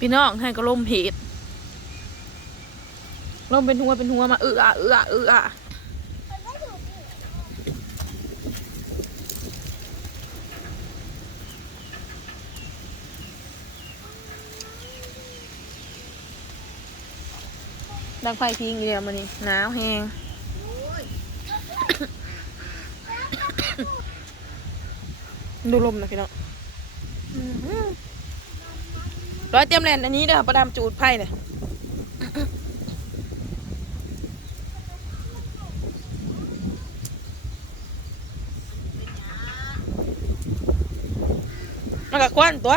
พี่น้องให้ก็ล่มเพจล่มเป็นหัวเป็นหัวมาเอออะเอออะเอออะดังไฟทิ้งอีกแล้วมันนี่หนาวแหงดูลมนะพี่น้องอ ร้อยเตรียมแลนอันนี้เด้อประดามจูดไพ่เนี่ยมันกับควันตัว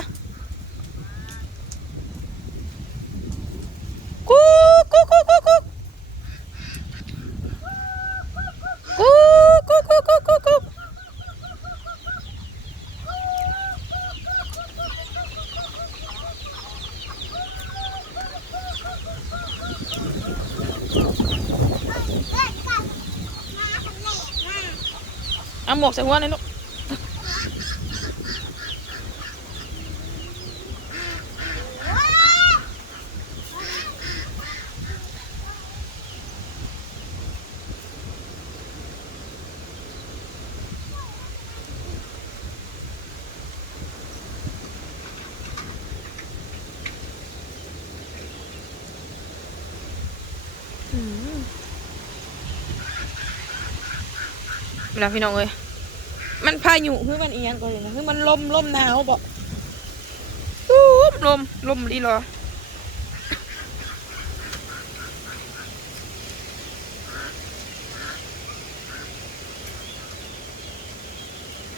เอาหมวกใส่หัวหน่อยลูกอืมเวพี่น้องเอ้ยายุคือมันเอียงก็เลยนะคือมันลมลมหนาวบอกลมลมลมดีเหรอ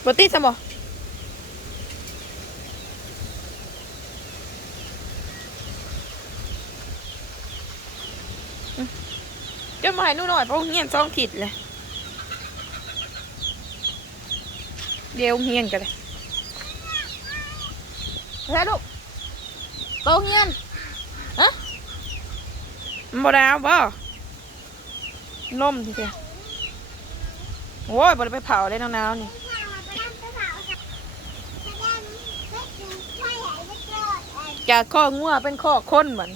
บ่ติดซะบ่อืมเดี๋ยวมาให้หนูหน่อยเพราะเงียนซองถิดเลย เดี๋ยวเฮียนกันเลยแล้วลูกโตเฮียนฮะมันบ่ดาวบ่นมทีเดียวโอ้ยบ่ได้ไปเผาเลยน้าวๆนี่จากข้องัวเป็นข้อค้นเหมือน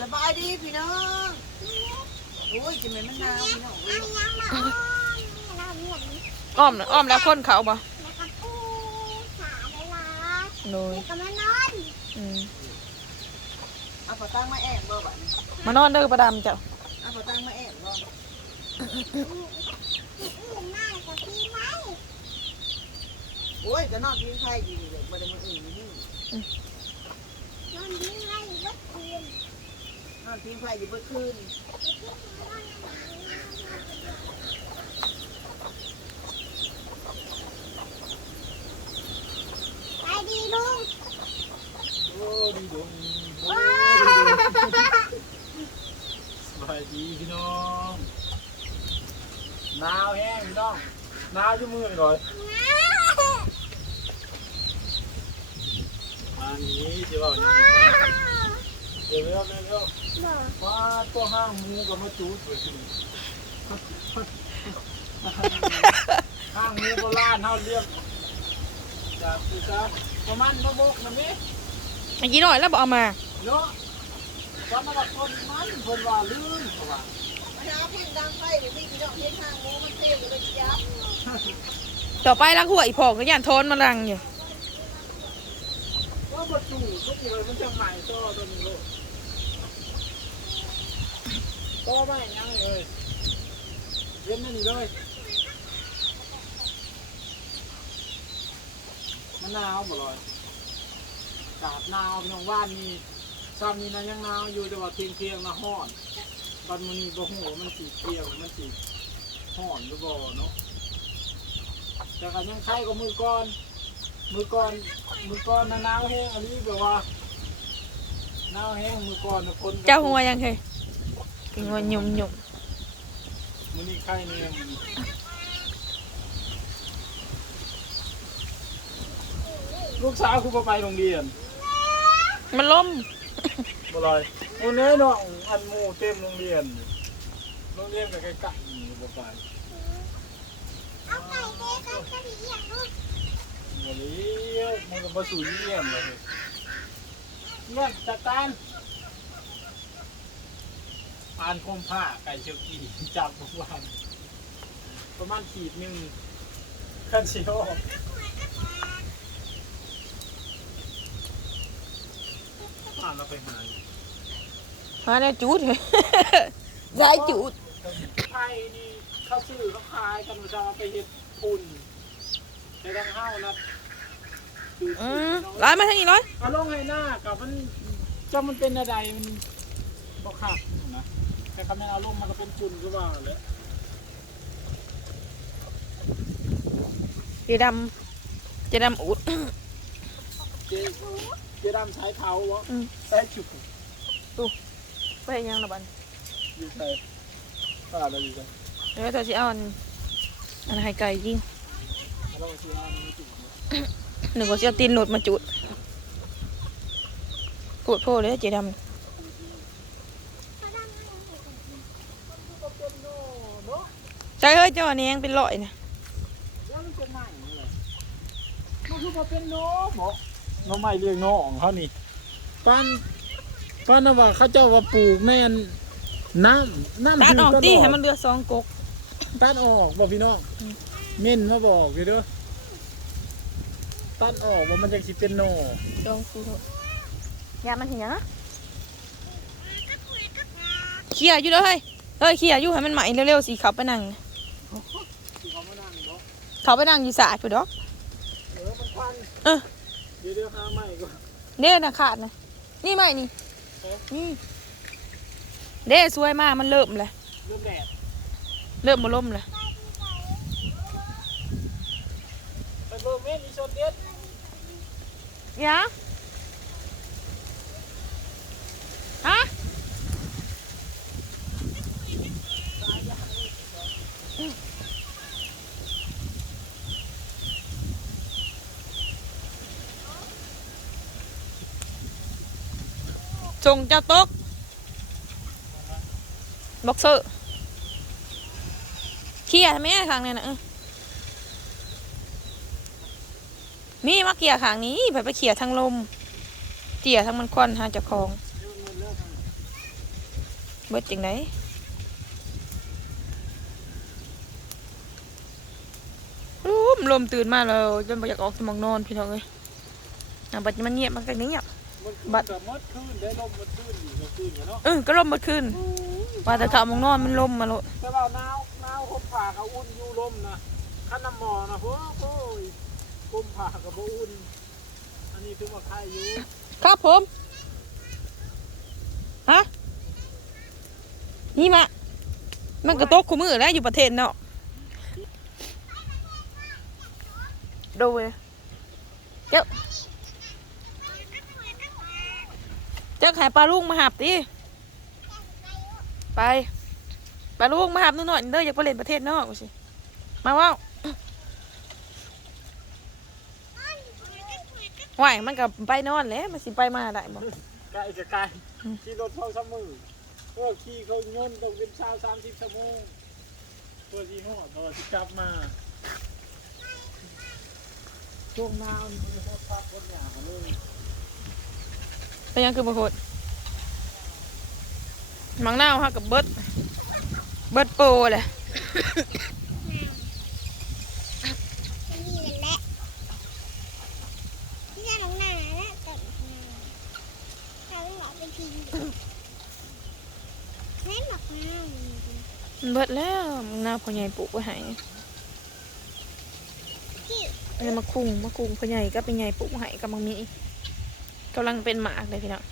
สบายดีพี่น้อง โอ้ยจะเป็นมะนาวพี่น้องเอ้ยอ้อมน่ะอ้อมแล้วค้นเขาบ่โดยอืมเอาปลาตั้งมาแอบบ่บัดนี้มานอนเด้อประดามเจ้าเอาปลาตั้งมาแอบบ่โอ้ยก็นอนพิงไพ่อยู่เลยบ่ได้มาอื่นอยู่นี่น อนพิงไพ่อยู่เมื่อคืนโอ้ดีดงสบายดีพี่น้องหนาวแห้งพี่น้องหนาวชั่วมือหน่อยอันนี้จะว่าอย่างไรเดี๋ยวเร็วเร็วเร็วมาตัวห้างหมูกับมาจูดเลยห้างหมูโบราณเขาเรียกจากคือซะประมาณมะบกนะมิเมื่อกี้หน่อยแล้วบอกเอามาเนาะตอนนั้นว่าคนมันคนว่าลื่นเขาว่ามะนาวพิงดังไพ่หรือพี่พี่น้องเพียงทางโมมันเตี้ยอยู่เลยจับต่อไปรักหัวอีพอกก็ย่านโทนมาลังอยู่ว่าบจู่ทุกเลยมันจะใหม่ต่อตัวนี้ลู กต่อไม่ยังเลยเย็นนั่นเลยมันหนาวบ่ลอยอากาศหนาวพี่น้องว่านนี่ซ้ำนี่นะยังหนาวอยู่แต่ว่าเที่ยงเที่ยงนะฮ้อนบัดมันนี่บ่ฮู้ว่ามันสิเที่ยงมันสิฮ้อนหรือบ่เนาะแต่ก็ยังไข้ก็มือก่อน มือก่อน มือก่อนนะหนาวแห้งอันนี้แบบว่าหนาวแห้งมือก่อนนะคนเจ้าหัวยังเคย กินหัวหยุ่มหยุ่มมันนี่ไข้เนี่ยลูกสาวคุณไปโรงเรียน มันล้มบ่ลอยโอ้เน้น้องอันหมูเต็มโรงเรียน โรงเรียนกับใกล้ๆนี่บ่ไปเอาไก่เต้กันจะดีอย่างนู้นหมดแล้วมันก็มาสู่เยี่ยมเลยเยี่ยมจัดการอ่านคมผ้าไก่เชียวกีจับทุกวันประมาณขีดหนึ่งขั้นเชียวอ่านเราไปหาอยู่มาแล้วจูดยายจูดไทยนี่เขาซื้อเขาขายกันจะเอาไปเฮ็ดทุนในทางเฮ้านะดูอืมน้อยร้อยมาทางนี้ร้อยเอาลงให้หน้ากับมันจะมันเป็นอะไรมันบกขักนะ แต่คำนั้นเอาลงมันก็เป็นฝุ่นก็ว่าเลยเจดำเจดำอุด เจเจดำใช้เท้าวะอืม ใช้จุกไปยังละบันอยู่ใช้ป้าเราอยู่ใช้เดี๋ยวเธอสิเอาอันอันให้ไก่ยิงเราซื้อเอามาจุกหนึ่งก็สิเอาตีนหลุดมาจุดปวดโพเลยเจดเขาดำ ให้ำใช่เฮ้ยเจ้าอันนี้ยังเป็นร้อยนะแล้วมันจะใหม่เลยมันคือมาเป็นโน้บอกน้องใหม่เรียกน้องเขานี่ป้านป้านนะว่าเขาเจ้าว่าปลูกในอันน้ำน้ำตัดออกตลดิให้มันเรือสองกกตัดออกบ่พี่น้องอืมเม่นมาบอกอยู่เด้อตัดออกว่ามันจะสิเป็นโนสองกูยามันเห็นยังนะเขี่ยอยู่เลยเฮ้ยเฮ้ยเขี่ยอยู่ให้มันใหม่เร็วๆสิเขาไปนั่งที่ เขามานั่งเนาะเขาไปนั่งอยู่สาดผู้ดอกเออมันควันเออเดี๋ยวเดี๋ยวหาใหม่ก่อนเด้นะขาดนะนี่ไม่นี่นี่เด้สวยมากมันเริ่มเลยเริ่มแดดเริ่มมาล่มเลยไปเบิ่งเม่นอีชนเด็ดยะ งเจ้าตกบ็อกเซอร์เคลียทำไมข้างเนี่ยนะมีมาเกี่ยข้างนี้ไปไปเขี่ยทางลมเกี่ยทางมันควันหาเจ้าของเริ่มเริ่มเบิดจังไดรูมลมตื่นมาแล้วจนอยากออกสมองนอนพี่น้องเอ้ยอะบัดนี้มันเงียบมันก็เงียบ บัดกับมดขึ้นได้ลมมดขึ้นอยู่กับขึ้นอยู่เนาะเออก็ลมเบิดขึ้นว่าแต่ถ้ามองนอนมันลมมาโลดแต่ว่าหนาวหนาวคมผ่ากับอุ่นอยู่ลมนะขั้นน้ำหมอนะโอ้โหคมผ่ากับบ่อุ่นอันนี้คือว่าใครอยู่ครับผมฮะนี่มามันก็ตกคู่มือแล้วอยู่ประเทศเนาะดูเว้ยเจ้าเจ้าขายปลาลูกมาหับดิไปปลาลูกมาหับนู่นหน่อยเด้ออยากไปเล่นประเทศนอกสิมาว่าวไหวมันกับไปนอนแล้วมันสิไปมาได้บ่ไกลจะไกลอืมขี่รถเข้าสามมือเออขี่เขาเงินต้องเป็นช้าสามสิบชั่วโมงเพื่อที่หอดเราจะกลับมาช่วงหนาวนี่มันจะพอดพักคนอย่างเลย เป็นยังคือบ่โคตรมังนาวฮะกับเบิร์ดเบิร์ดโปเลยนี่แหละเบิดแล้วมังนาวพ่อใหญ่ปลูกไว้ให้อันนี้มาคุงมาคุงพ่อใหญ่ก็เป็นใหญ่ปลูกไว้ให้กับมังมี กำลังเป็นหมากเลยพี่น้อง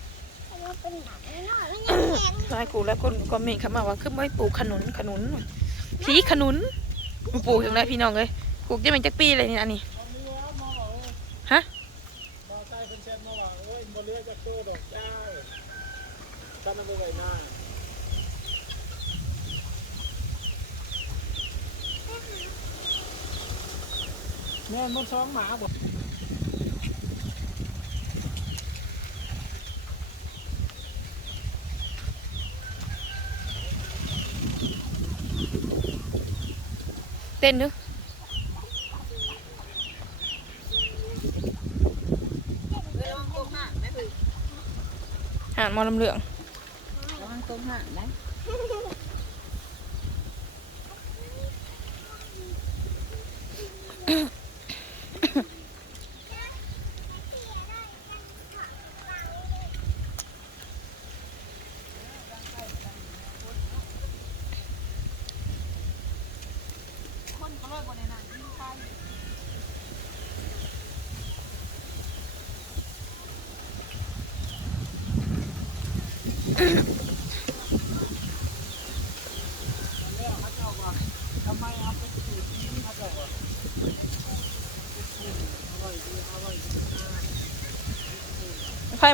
มันเป็นหนังน้อยมันยังแข็งหลายกูแล้วคนก็เมนต์เข้ามาว่าคือไม่ปลูกขนุนขนุนผีขนุนมันปลูกอย่างไรพี่น้องเลยปลูกจะเป็นจักปีเลยนี่อันนี้ตอนนี้แล้วมาบอกฮะมาใกล้เป็นเชน เต้นดูหานมอลำเหลืองต้มหานนะ ไฟ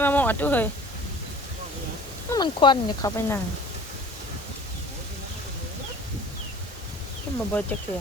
มาหมอดดูเฮ้ยมันควันเดี๋ยเขาไปนั่งมันมาเบิดจักเสีย